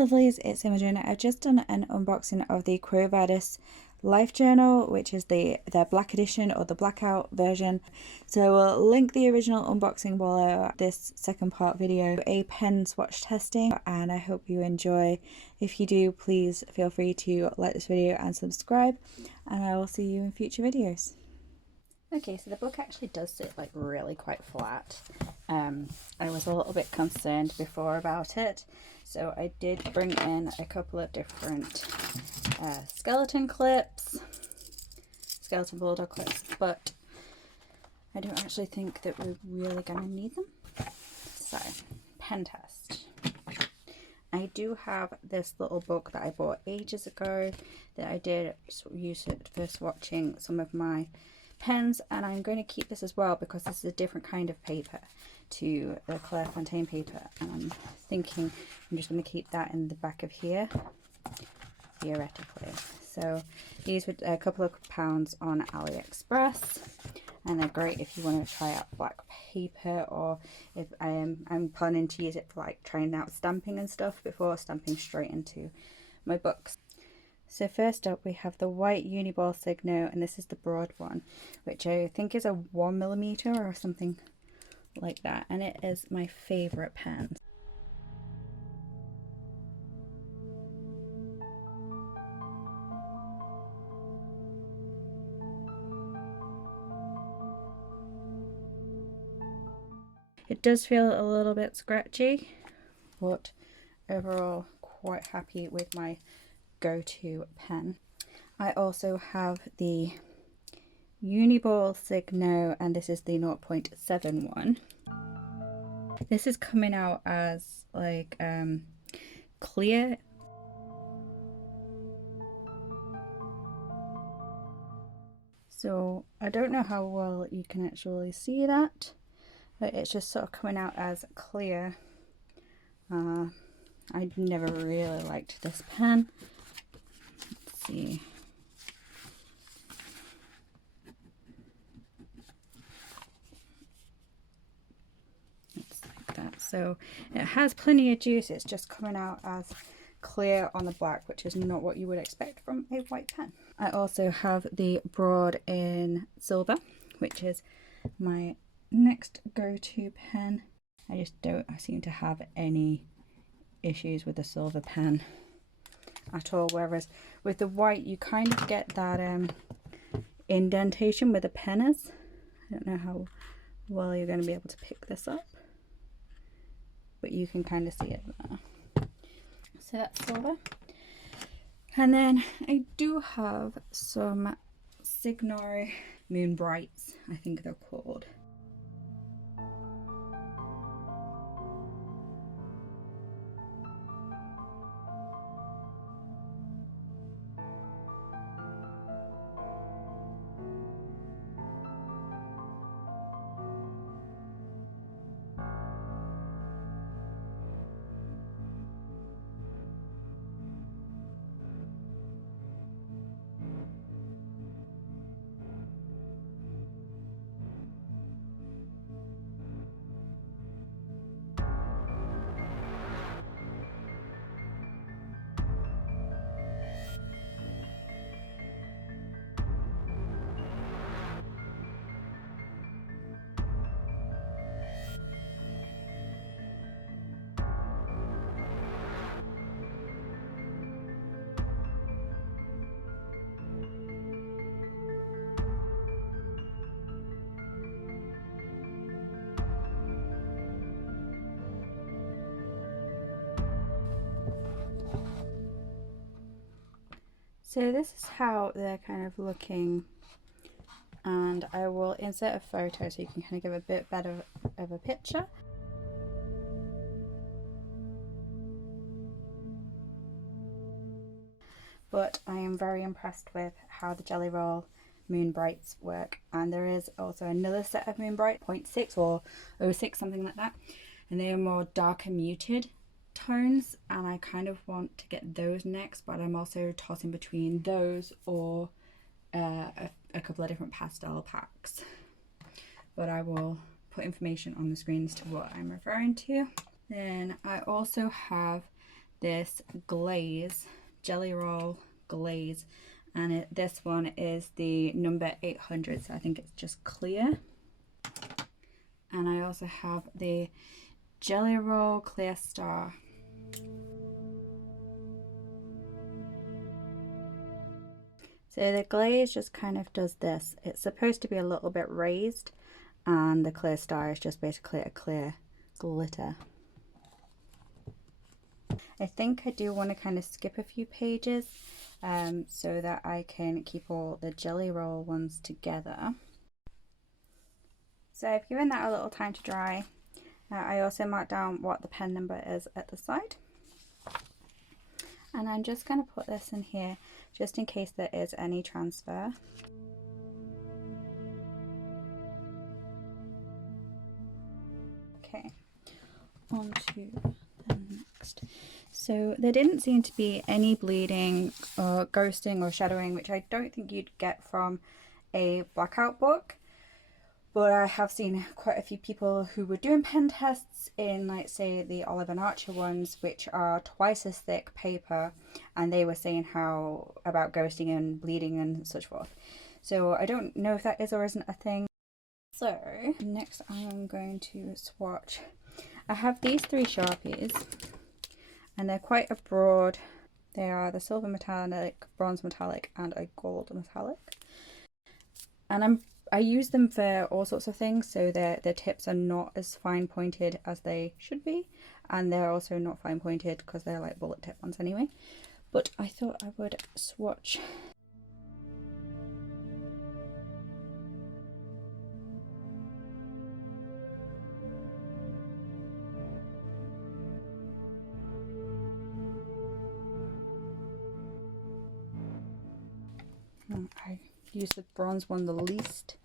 lovelies, it's Imogen. I've just done an unboxing of the Quo Vadis Life Journal, which is their black edition or the blackout version. So we'll link the original unboxing below this second part video, a pen swatch testing, and I hope you enjoy. If you do, please feel free to like this video and subscribe, and I will see you in future videos. Okay, so the book actually does sit like really quite flat. I was a little bit concerned before about it, so I did bring in a couple of different skeleton bulldog clips, but I don't actually think that we're really going to need them. So, pen test. I do have this little book that I bought ages ago that I did use it for swatching some of my pens, and I'm going to keep this as well because this is a different kind of paper to the Clairefontaine paper, and I'm thinking I'm just going to keep that in the back of here theoretically. So these were a couple of pounds on AliExpress, and they're great if you want to try out black paper, or if I'm planning to use it for like trying out stamping and stuff before stamping straight into my books. So first up we have the white Uniball Signo, and this is the broad one, which I think is a 1mm or something like that, and it is my favourite pen. It does feel a little bit scratchy, but overall quite happy with my go-to pen. I also have the Uniball Signo, and this is the 0.71. This is coming out as like clear. So I don't know how well you can actually see that, but it's just sort of coming out as clear. I never really liked this pen. Let's see. It's like that. So it has plenty of juice. It's just coming out as clear on the black, which is not what you would expect from a white pen. I also have the broad in silver, which is my next go-to pen. I just don't seem to have any issues with the silver pen at all, whereas with the white you kind of get that indentation where the pen is. I don't know how well you're going to be able to pick this up, but you can kind of see it there. So that's silver. And then I do have some Signo Moon Brights, I think they're called. So this is how they're kind of looking, and I will insert a photo so you can kind of give a bit better of a picture. But I am very impressed with how the Jelly Roll Moon Brights work, and there is also another set of Moon Bright 0.6 or 0.6, something like that, and they are more darker muted tones, and I kind of want to get those next, but I'm also tossing between those or a couple of different pastel packs, but I will put information on the screen as to what I'm referring to. Then I also have this glaze, jelly roll glaze, and this one is the number 800, so I think it's just clear. And I also have the jelly roll clear star. So the glaze just kind of does this. It's supposed to be a little bit raised, and the clear star is just basically a clear glitter. I think I do want to kind of skip a few pages so that I can keep all the jelly roll ones together. So I've given that a little time to dry. I also marked down what the pen number is at the side. And I'm just going to put this in here just in case there is any transfer. Okay, on to the next. So there didn't seem to be any bleeding or ghosting or shadowing, which I don't think you'd get from a blackout book. But I have seen quite a few people who were doing pen tests in, like, say, the Olive & Archer ones, which are twice as thick paper, and they were saying how about ghosting and bleeding and such forth. So I don't know if that is or isn't a thing. So next I am going to swatch. I have these 3 Sharpies, and they're quite a broad. They are the silver metallic, bronze metallic, and a gold metallic. And I use them for all sorts of things, so their tips are not as fine pointed as they should be, and they're also not fine pointed because they're like bullet tip ones anyway. But I thought I would swatch. I use the bronze one the least.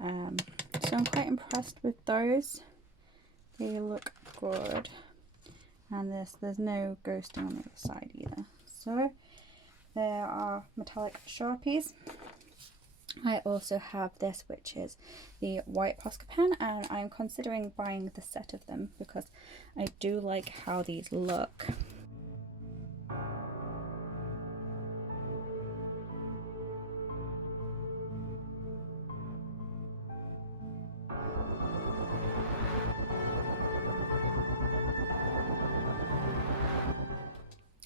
So I'm quite impressed with those. They look good, and there's no ghosting on the other side either. So there are metallic Sharpies. I also have this, which is the white Posca pen, and I'm considering buying the set of them because I do like how these look.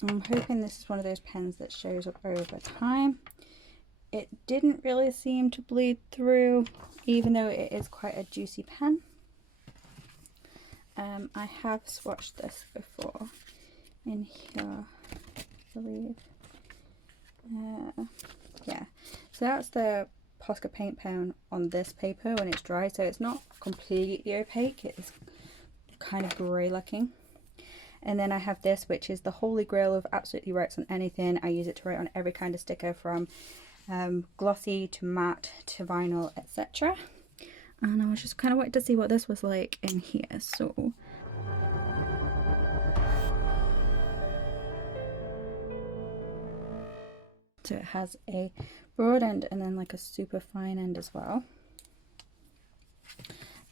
I'm hoping this is one of those pens that shows up over time. It didn't really seem to bleed through, even though it is quite a juicy pen. I have swatched this before in here, I believe. Yeah, so that's the Posca paint pen on this paper when it's dry, so it's not completely opaque, it's kind of grey looking. And then I have this, which is the holy grail of absolutely writes on anything. I use it to write on every kind of sticker, from glossy to matte to vinyl, etc. And I was just kind of wanting to see what this was like in here. So it has a broad end and then like a super fine end as well.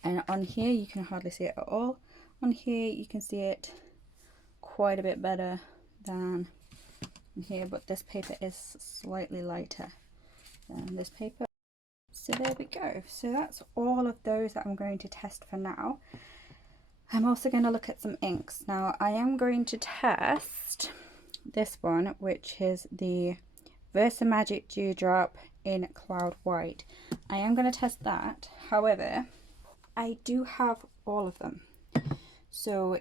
And on here you can hardly see it at all. On here you can see it quite a bit better than here, but this paper is slightly lighter than this paper. So there we go. So that's all of those that I'm going to test for now. I'm also going to look at some inks. Now I am going to test this one, which is the Versamagic Dewdrop in Cloud White. I am going to test that. However, I do have all of them. So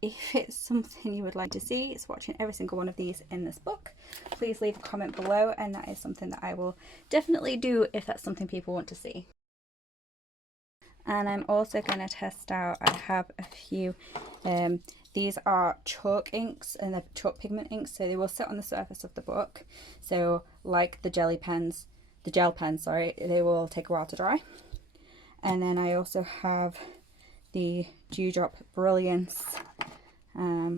if it's something you would like to see, swatching every single one of these in this book, please leave a comment below, and that is something that I will definitely do if that's something people want to see. And I'm also going to test out, I have a few, these are chalk inks, and they're chalk pigment inks, so they will sit on the surface of the book. So like the gel pens, they will take a while to dry. And then I also have the Dewdrop Brilliance.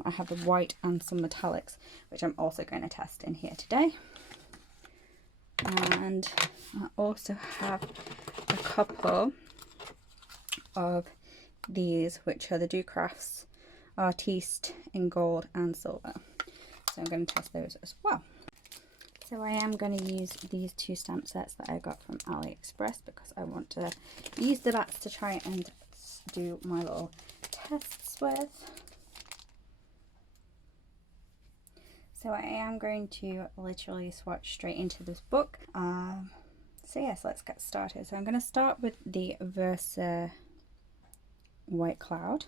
I have the white and some metallics, which I'm also going to test in here today. And I also have a couple of these, which are the Do Crafts Artiste in gold and silver. So I'm going to test those as well. So I am going to use these two stamp sets that I got from AliExpress because I want to use the bats to try and do my little tests with. So I am going to literally swatch straight into this book. So yes, let's get started. So I'm going to start with the Versa White Cloud.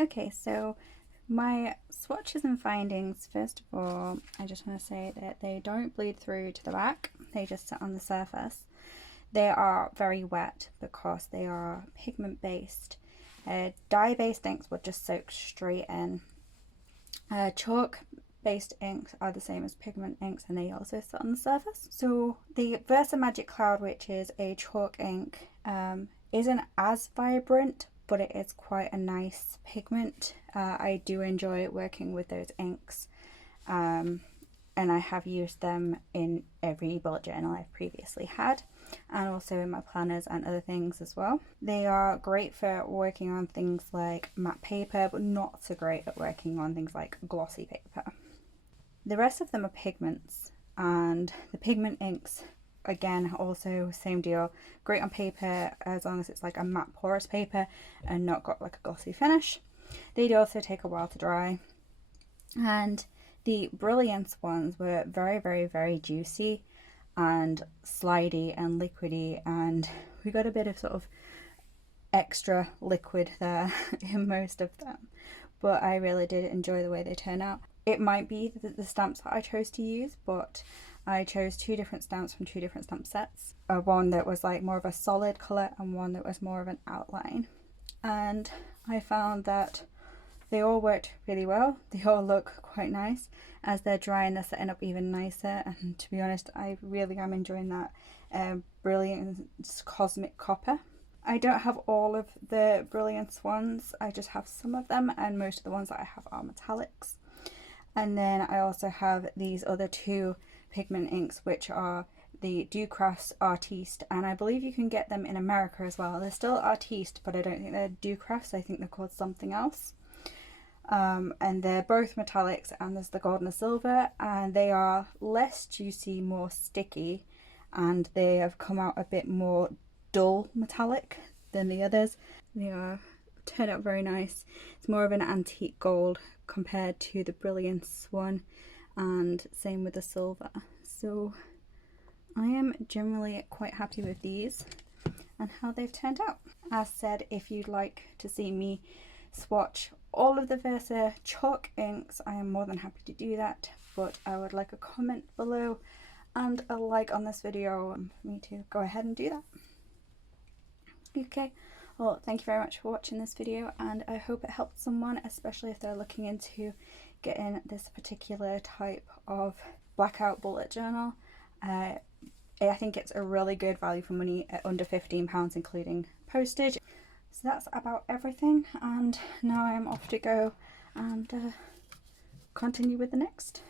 Okay, so my swatches and findings, first of all, I just want to say that they don't bleed through to the back, they just sit on the surface. They are very wet because they are pigment based. Dye based inks would just soak straight in. Chalk based inks are the same as pigment inks and they also sit on the surface. So the Versa Magic Cloud, which is a chalk ink, isn't as vibrant, but it is quite a nice pigment. I do enjoy working with those inks, and I have used them in every bullet journal I've previously had, and also in my planners and other things as well. They are great for working on things like matte paper, but not so great at working on things like glossy paper. The rest of them are pigments, and the pigment inks, again, also same deal, great on paper as long as it's like a matte porous paper and not got like a glossy finish. They do also take a while to dry, and the Brilliance ones were very juicy and slidey and liquidy, and we got a bit of sort of extra liquid there in most of them, but I really did enjoy the way they turn out. It might be the stamps that I chose to use, but I chose two different stamps from two different stamp sets. One that was like more of a solid colour and one that was more of an outline. And I found that they all worked really well. They all look quite nice. As they're drying, they're setting up even nicer. And to be honest, I really am enjoying that Brilliance Cosmic Copper. I don't have all of the Brilliance ones. I just have some of them, and most of the ones that I have are metallics. And then I also have these other two pigment inks, which are the Do Crafts Artiste, and I believe you can get them in America as well. They're still Artiste, but I don't think they're Do Crafts. I think they're called something else. And they're both metallics, and there's the gold and the silver, and they are less juicy, more sticky, and they have come out a bit more dull metallic than the others. They are turned out very nice. It's more of an antique gold compared to the Brilliance one, and same with the silver. So I am generally quite happy with these and how they've turned out. As said, if you'd like to see me swatch all of the Versa chalk inks, I am more than happy to do that, but I would like a comment below and a like on this video for me to go ahead and do that. Okay, well, thank you very much for watching this video, and I hope it helped someone, especially if they're looking into getting this particular type of Blackout bullet journal. I think it's a really good value for money at under £15, including postage. So that's about everything, and now I'm off to go and continue with the next.